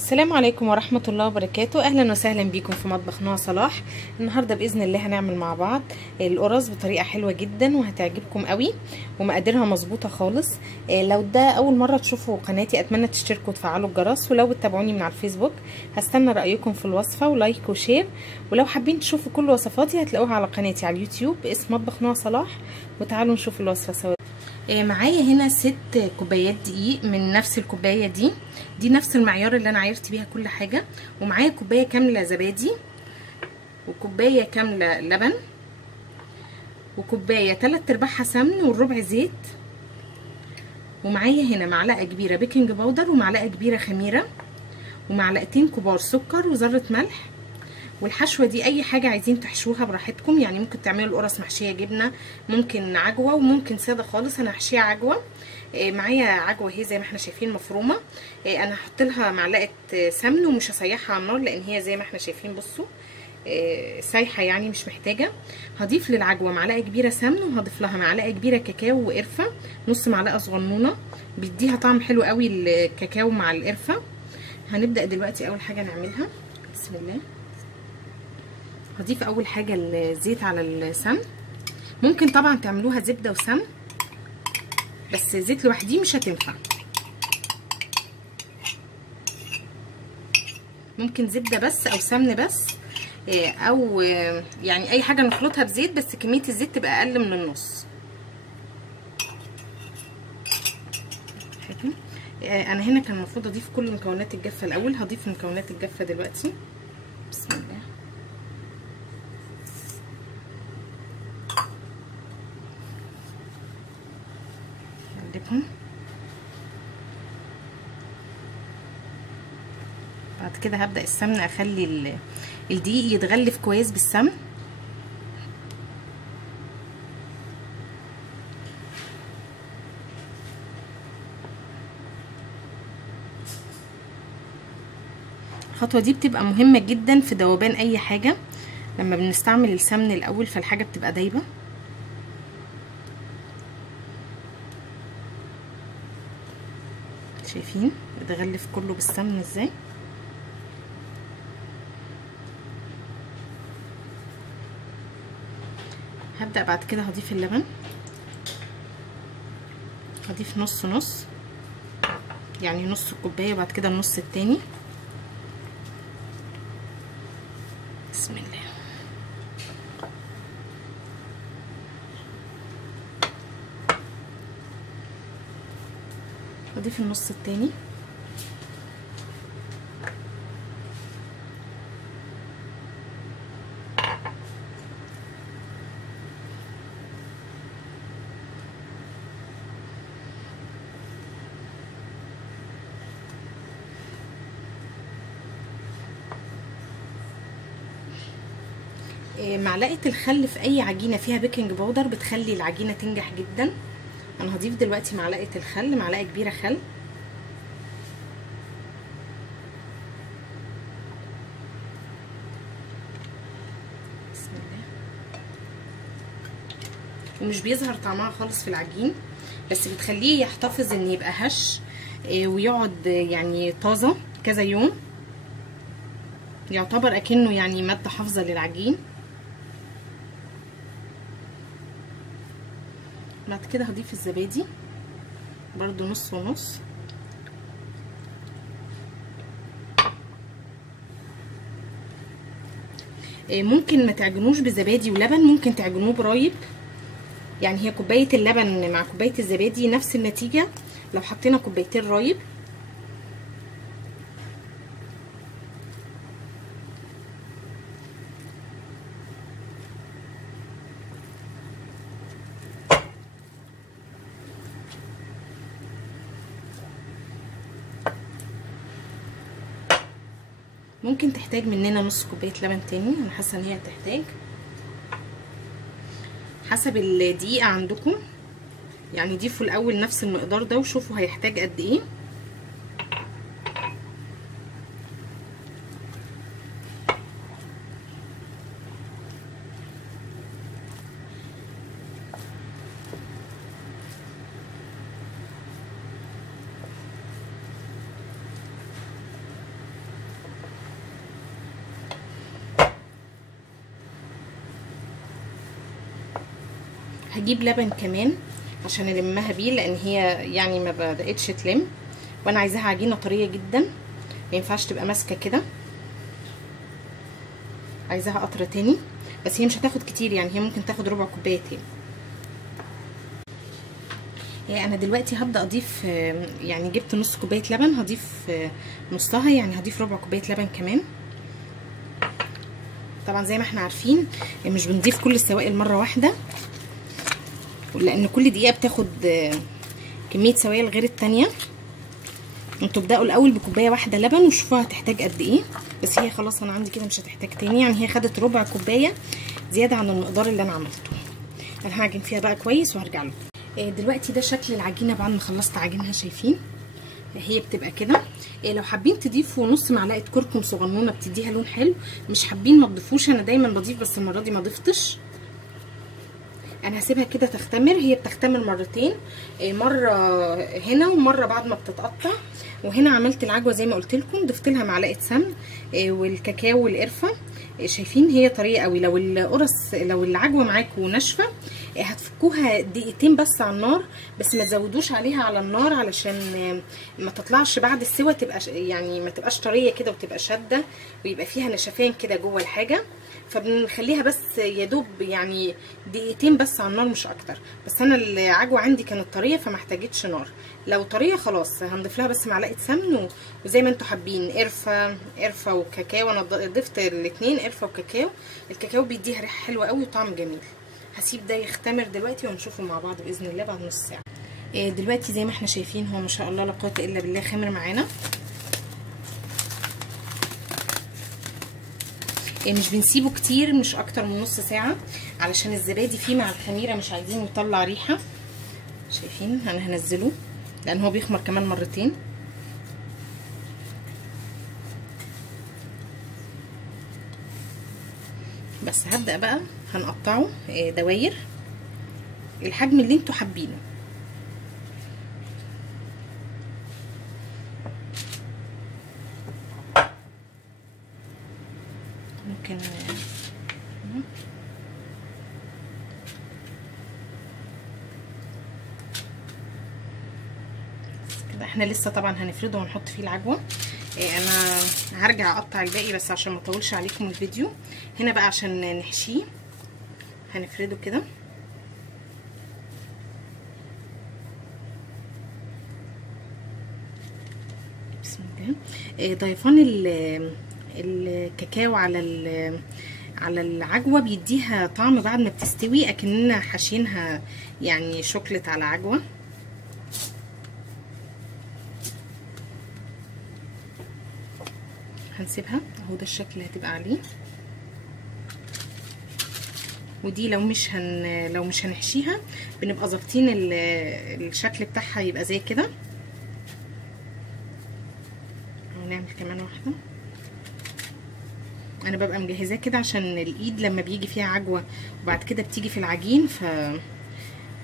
السلام عليكم ورحمة الله وبركاته. أهلا وسهلا بيكم في مطبخ نوع صلاح. النهاردة بإذن الله هنعمل مع بعض القراص بطريقة حلوة جدا وهتعجبكم قوي ومقاديرها مظبوطة خالص. لو ده أول مرة تشوفوا قناتي أتمنى تشتركوا وتفعلوا الجرس، ولو بتتابعوني من على الفيسبوك هستنى رأيكم في الوصفة ولايك وشير. ولو حابين تشوفوا كل وصفاتي هتلاقوها على قناتي على اليوتيوب باسم مطبخ نوع صلاح. وتعالوا نشوف الوصفة سوا. معايا هنا 6 كوبايات دقيق من نفس الكوبايه دي نفس المعيار اللي انا عايرت بيها كل حاجه. ومعايا كوبايه كامله زبادي، وكوبايه كامله لبن، وكوبايه 3/4 سمن والربع زيت. ومعايا هنا معلقه كبيره بيكنج باودر ومعلقه كبيره خميره ومعلقتين كبار سكر وذره ملح. والحشوه دي اي حاجه عايزين تحشوها براحتكم، يعني ممكن تعملوا القرص محشيه جبنه، ممكن عجوه، وممكن ساده خالص. انا هحشيها عجوه. معايا عجوه اهي زي ما احنا شايفين مفرومه. انا هحط لها معلقه سمن ومش هسيحها على النار لان هي زي ما احنا شايفين بصوا سايحه يعني مش محتاجه. هضيف للعجوه معلقه كبيره سمن وهضيف لها معلقه كبيره كاكاو وقرفه، نص معلقه صغنونه، بيديها طعم حلو قوي الكاكاو مع القرفه. هنبدا دلوقتي اول حاجه نعملها. بسم الله. هضيف اول حاجه الزيت على السمن. ممكن طبعا تعملوها زبده وسمن، بس زيت لوحديه مش هتنفع. ممكن زبده بس او سمن بس، او يعني اي حاجه نخلطها بزيت بس كميه الزيت تبقى اقل من النص. انا هنا كان المفروض اضيف كل مكونات الجافه الاول. هضيف مكونات الجافه دلوقتي. بسم الله. نقلبهم. بعد كده هبدأ السمن اخلي الدقيق يتغلف كويس بالسمن. الخطوة دي بتبقى مهمة جدا في ذوبان اي حاجة. لما بنستعمل السمن الاول فالحاجة بتبقى دايبة. شايفين بتغلف كله بالسمن ازاي. هبدأ بعد كده هضيف اللبن. هضيف نص نص، يعني نص الكوبايه وبعد كده النص التاني. بسم الله. هضيف النص التاني. معلقه الخل في اي عجينه فيها بيكنج باودر بتخلي العجينه تنجح جدا. انا هضيف دلوقتي معلقه الخل، معلقه كبيره خل. بسم الله. ومش بيظهر طعمها خالص في العجين، بس بتخليه يحتفظ ان يبقى هش ويقعد يعني طازه كذا يوم، يعتبر اكنه يعني ماده حافظه للعجين. بعد كده هضيف الزبادي برضو نص ونص. ممكن ما تعجنوش بزبادي ولبن، ممكن تعجنوه برايب. يعني هي كوبايه اللبن مع كوبايه الزبادي نفس النتيجه لو حطينا كوبايتين رايب. ممكن تحتاج مننا نص كوبايه لبن تاني، انا حاسه ان هي هتحتاج حسب الدقيقه عندكم. يعني ضيفوا الاول نفس المقدار ده وشوفوا هيحتاج قد ايه. هجيب لبن كمان عشان المها بيه، لان هي يعني ما بدأتش تلم، وانا عايزاها عجينه طريه جدا، ما ينفعش تبقى ماسكه كده، عايزاها قطره تاني. بس هي مش هتاخد كتير، يعني هي ممكن تاخد ربع كوبايه تاني. انا دلوقتي هبدا اضيف، يعني جبت نص كوبايه لبن، هضيف نصها، يعني هضيف ربع كوبايه لبن كمان. طبعا زي ما احنا عارفين مش بنضيف كل السوائل مره واحده، لان كل دقيقه بتاخد كميه سوائل غير التانيه. انتوا ابداوا الاول بكوبايه واحده لبن وشوفوها هتحتاج قد ايه. بس هي خلاص انا عندي كده مش هتحتاج تاني، يعني هي خدت ربع كوبايه زياده عن المقدار اللي انا عملته. انا هعجن فيها بقى كويس وهرجع لكم. دلوقتي ده شكل العجينه بعد ما خلصت عجينها، شايفين هي بتبقى كده. لو حابين تضيفوا نص معلقه كركم صغنونه بتديها لون حلو، مش حابين ما تضيفوش، انا دايما بضيف بس المره دي ما ضفتش. انا هسيبها كده تختمر، هي بتختمر مرتين، مره هنا ومره بعد ما بتتقطع. وهنا عملت العجوه زي ما قلت لكم، ضفت لها معلقه سمن والكاكاو والقرفه. شايفين هي طريه قوي. لو العجوه معاكم ناشفه هتفكوها دقيقتين بس على النار، بس ما تزودوش عليها على النار علشان ما تطلعش بعد السوى تبقى يعني ما تبقاش طريه كده وتبقى شاده ويبقى فيها نشفان كده جوه الحاجه. فبنخليها بس يا دوب يعني دقيقتين بس على النار مش اكتر. بس انا العجوه عندي كانت طريه فما احتاجتش نار. لو طريه خلاص هنضيف لها بس معلقه سمن وزي ما انتم حابين قرفه وكاكاو. انا ضفت الاثنين قرفه وكاكاو. الكاكاو بيديها ريحه حلوه قوي وطعم جميل. هسيب ده يختمر دلوقتي ونشوفه مع بعض باذن الله بعد نص ساعه. دلوقتي زي ما احنا شايفين هو ما شاء الله لا قوه الا بالله خمر معانا. مش بنسيبه كتير، مش اكتر من نص ساعه، علشان الزبادي فيه مع الخميره مش عايزين يطلع ريحه. شايفين انا هنزله لان هو بيخمر كمان مرتين. بس هبدأ بقى هنقطعه دواير الحجم اللي انتوا حابينه. ممكن كده. احنا لسه طبعا هنفرده ونحط فيه العجوه. انا هرجع اقطع الباقي بس عشان ما اطولش عليكم الفيديو. هنا بقى عشان نحشيه هنفرده كده. بسم الله. ضيفان الكاكاو على العجوه بيديها طعم بعد ما بتستوي، اكننا حاشينها يعني شوكليت على عجوه. هنسيبها اهو، ده الشكل اللي هتبقى عليه. ودي لو مش هنحشيها بنبقى ظابطين الشكل بتاعها يبقى زي كده. ونعمل كمان واحده. انا ببقى مجهزاه كده عشان الايد لما بيجي فيها عجوه وبعد كده بتيجي في العجين،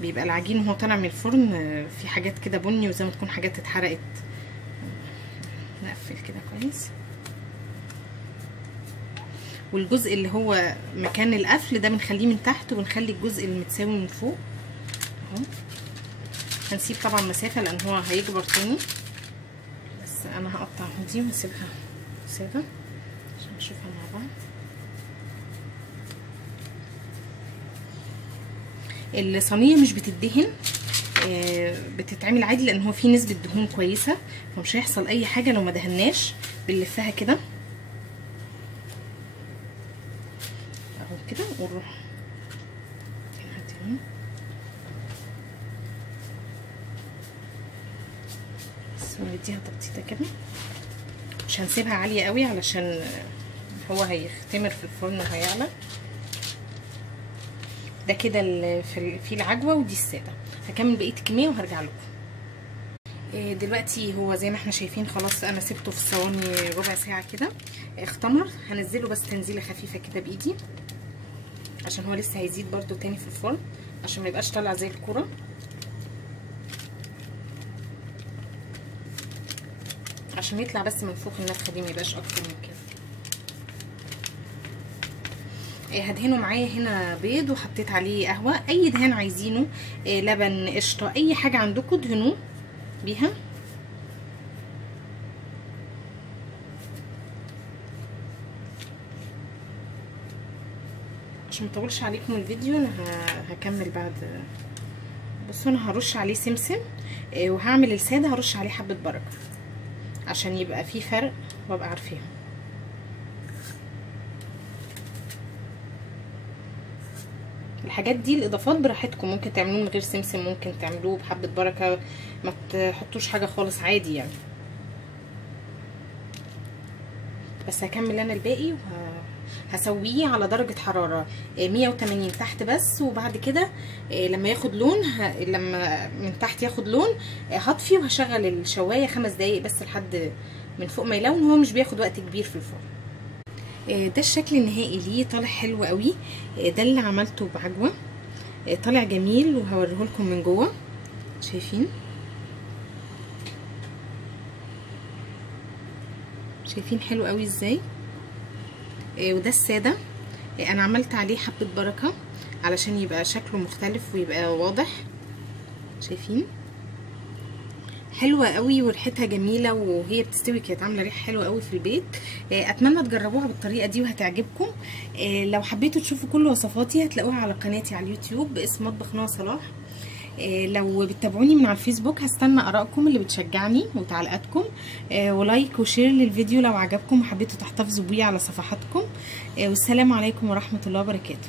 بيبقى العجين وهو طالع من الفرن في حاجات كده بني وزي ما تكون حاجات اتحرقت. نقفل كده كويس. والجزء اللي هو مكان القفل ده بنخليه من تحت وبنخلي الجزء المتساوي من فوق اهو. هنسيب طبعا مسافه لان هو هيكبر تاني. بس انا هقطع دي وهسيبها ساده عشان نشوفها مع بعض. الصينيه مش بتدهن، بتتعمل عادي لان هو فيه نسبه دهون كويسه، فمش هيحصل اي حاجه لو ما دهناش. بنلفها كده اهو كده ونروح بس نديها تبطيطه كده. مش هنسيبها عاليه قوي علشان هو هيختمر في الفرن وهيعلى. ده كده في العجوه ودي الساده. هكمل بقيه الكميه وهرجع لكم. دلوقتي هو زي ما احنا شايفين خلاص انا سبته في الصواني ربع ساعه كده اختمر. هنزله بس تنزيله خفيفه كده بايدي عشان هو لسه هيزيد برده تاني في الفرن عشان ما يبقاش طالع زي الكوره. عشان يطلع بس منفوخ النفخه دي، ما يبقاش اكتر من كده. هدهنه معايا هنا بيض، وحطيت عليه قهوه، اي دهان عايزينه، لبن، قشطه، اي حاجه عندكم دهنوه بيها. عشان مطولش عليكم الفيديو انا هكمل بعد. بصوا انا هرش عليه سمسم، وهعمل الساده هرش عليه حبه بركه عشان يبقى فيه فرق وابقى عارفاها. الحاجات دي الاضافات براحتكم، ممكن تعملوه من غير سمسم، ممكن تعملوه بحبه بركه، ما تحطوش حاجه خالص عادي يعني. بس هكمل انا الباقي وهسويه على درجه حراره 180 تحت بس، وبعد كده لما ياخد لون لما من تحت ياخد لون هطفي وهشغل الشوايه 5 دقايق بس لحد من فوق ما يلون. هو مش بياخد وقت كبير في الفرن. ده الشكل النهائي ليه، طالع حلو قوي. ده اللي عملته بعجوه، طالع جميل وهوريه لكم من جوه. شايفين حلو قوي ازاي. وده الساده، انا عملت عليه حبه بركه علشان يبقى شكله مختلف ويبقى واضح. شايفين حلوه قوي وريحتها جميله، وهي بتستوي كانت عامله ريحه حلوه قوي في البيت. اتمنى تجربوها بالطريقه دي وهتعجبكم. لو حبيتوا تشوفوا كل وصفاتي هتلاقوها على قناتي على اليوتيوب باسم مطبخ نوى صلاح. لو بتتابعوني من على الفيسبوك هستنى ارائكم اللي بتشجعني وتعليقاتكم، ولايك وشير للفيديو لو عجبكم وحبيتوا تحتفظوا بيه على صفحاتكم. والسلام عليكم ورحمه الله وبركاته.